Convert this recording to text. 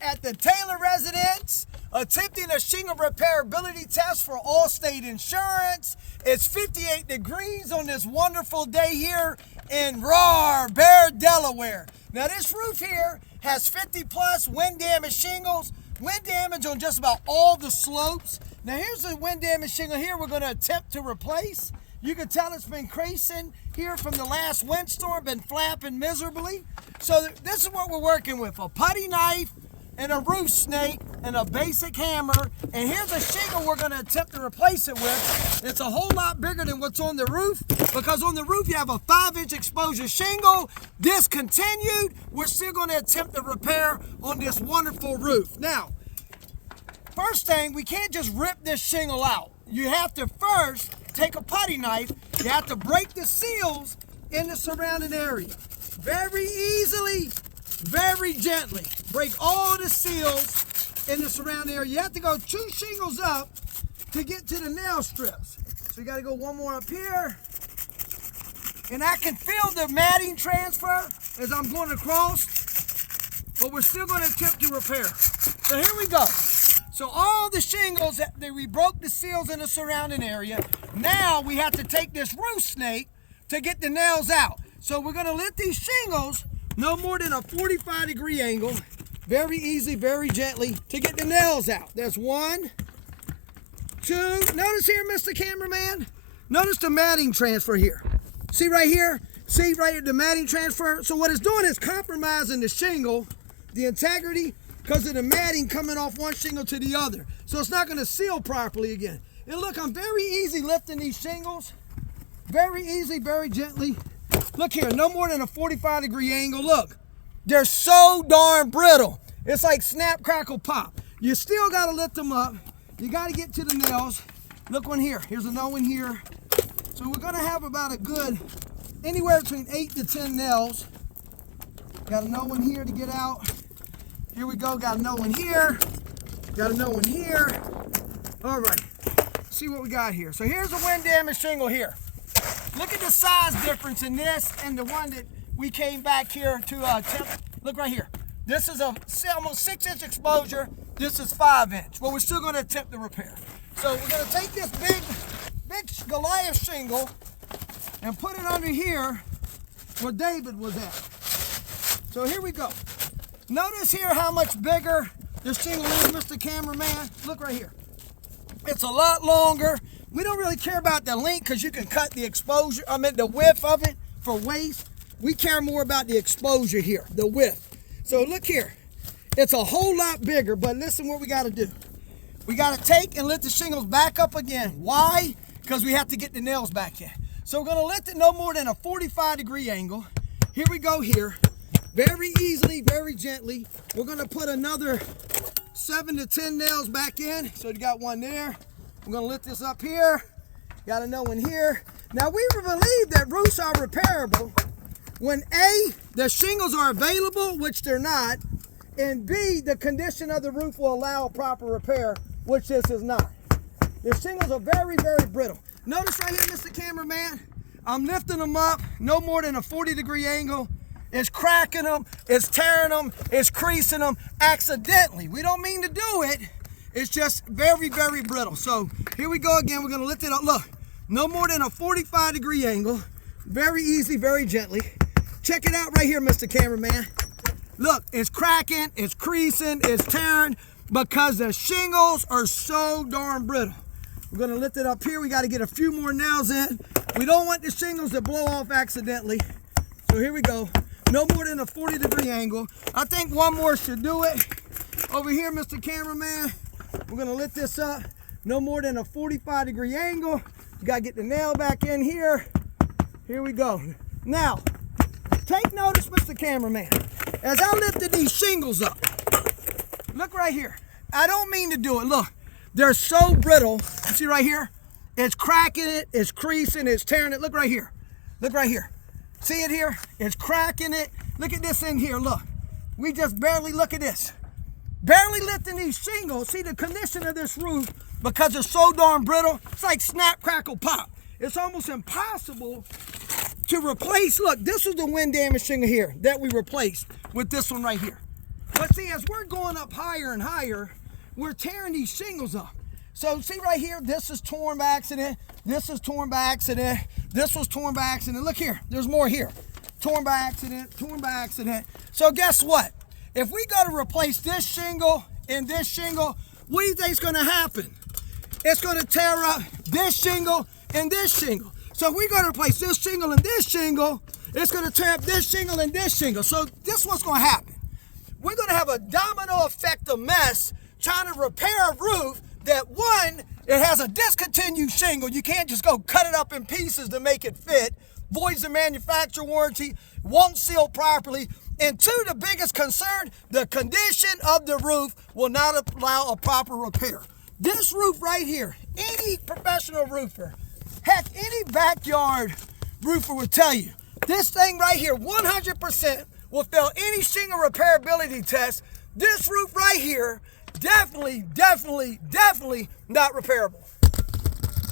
at the Taylor residence, attempting a shingle repairability test for Allstate Insurance. It's 58 degrees on this wonderful day here in Bear, Delaware. Now this roof here has 50 plus wind damage shingles, wind damage on just about all the slopes. Now here's the wind damage shingle here we're going to attempt to replace. You can tell it's been creasing here from the last windstorm, been flapping miserably. So this is what we're working with: a putty knife and a roof snake and a basic hammer. And here's a shingle we're going to attempt to replace it with. It's a whole lot bigger than what's on the roof, because on the roof you have a 5-inch exposure shingle, discontinued. We're still going to attempt to repair on this wonderful roof. Now, first thing, we can't just rip this shingle out. You have to first take a putty knife. You have to break the seals in the surrounding area. Very easily, very gently. Break all the seals in the surrounding area. You have to go 2 shingles up to get to the nail strips. So you got to go one more up here. And I can feel the matting transfer as I'm going across, but we're still going to attempt to repair. So here we go. So all the shingles, we broke the seals in the surrounding area. Now we have to take this roof snake to get the nails out. So we're going to let these shingles no more than a 45-degree angle, very easy, very gently, to get the nails out. There's 1, 2. Notice here, Mr. Cameraman, notice the matting transfer here. See right here? See right here, the matting transfer? So what it's doing is compromising the shingle, the integrity, because of the matting coming off one shingle to the other. So it's not going to seal properly again. And look, I'm very easy lifting these shingles. Very easy, very gently. Look here, no more than a 45-degree angle. Look, they're so darn brittle. It's like snap, crackle, pop. You still got to lift them up. You got to get to the nails. Look one here. Here's another one here. So we're going to have about a good, anywhere between 8 to 10 nails. Got another one here to get out. Here we go. Got another one here. Got another one here. All right. See what we got here. So here's a wind damage shingle here. Look at the size difference in this and the one that we came back here to attempt. Look right here. This is a almost 6-inch exposure. This is 5-inch. Well, we're still going to attempt to repair. So we're going to take this big Goliath shingle and put it under here where David was at. So here we go. Notice here how much bigger this shingle is, Mr. Cameraman. Look right here. It's a lot longer. We don't really care about the length because you can cut the exposure, the width of it for waste. We care more about the exposure here, the width. So look here. It's a whole lot bigger, but listen what we got to do. We got to take and lift the shingles back up again. Why? Because we have to get the nails back in. So we're going to lift it no more than a 45-degree angle. Here we go here. Very easily, very gently. We're going to put another 7 to 10 nails back in. So you got one there. I'm going to lift this up here. Got another one here. Now we believe that roofs are repairable when A, the shingles are available, which they're not, and B, the condition of the roof will allow proper repair, which this is not. The shingles are very, very brittle. Notice right here, Mr. Cameraman, I'm lifting them up no more than a 40-degree angle. It's cracking them, it's tearing them, it's creasing them accidentally. We don't mean to do it. It's just very, very brittle. So here we go again. We're going to lift it up. Look, no more than a 45-degree angle. Very easy, very gently. Check it out right here, Mr. Cameraman. Look, it's cracking, it's creasing, it's tearing because the shingles are so darn brittle. We're going to lift it up here. We got to get a few more nails in. We don't want the shingles to blow off accidentally. So here we go. No more than a 40-degree angle. I think one more should do it. Over here, Mr. Cameraman. We're going to lift this up no more than a 45-degree angle. You got to get the nail back in here. Here we go. Now, take notice, Mr. Cameraman. As I lifted these shingles up, look right here. I don't mean to do it. Look, they're so brittle. You see right here? It's cracking it, it's creasing, it's tearing it. Look right here. Look right here. See it here? It's cracking it. Look at this in here. Look. We just barely, look at this. Barely lifting these shingles. See the condition of this roof, because they're so darn brittle, it's like snap, crackle, pop. It's almost impossible to replace. Look, this was the wind damage shingle here that we replaced with this one right here. But see, as we're going up higher and higher, we're tearing these shingles up. So see right here, this is torn by accident, this is torn by accident, this was torn by accident. Look here, there's more here. Torn by accident, torn by accident. So guess what? If we go to replace this shingle and this shingle, what do you think is going to happen? It's going to tear up this shingle and this shingle. So if we go to replace this shingle and this shingle, it's going to tear up this shingle and this shingle. So this is what's going to happen. We're going to have a domino effect of mess trying to repair a roof that, one, it has a discontinued shingle. You can't just go cut it up in pieces to make it fit. Voids the manufacturer warranty, won't seal properly. And two, the biggest concern, the condition of the roof will not allow a proper repair. This roof right here, any professional roofer, heck, any backyard roofer will tell you, this thing right here, 100% will fail any shingle repairability test. This roof right here, definitely not repairable.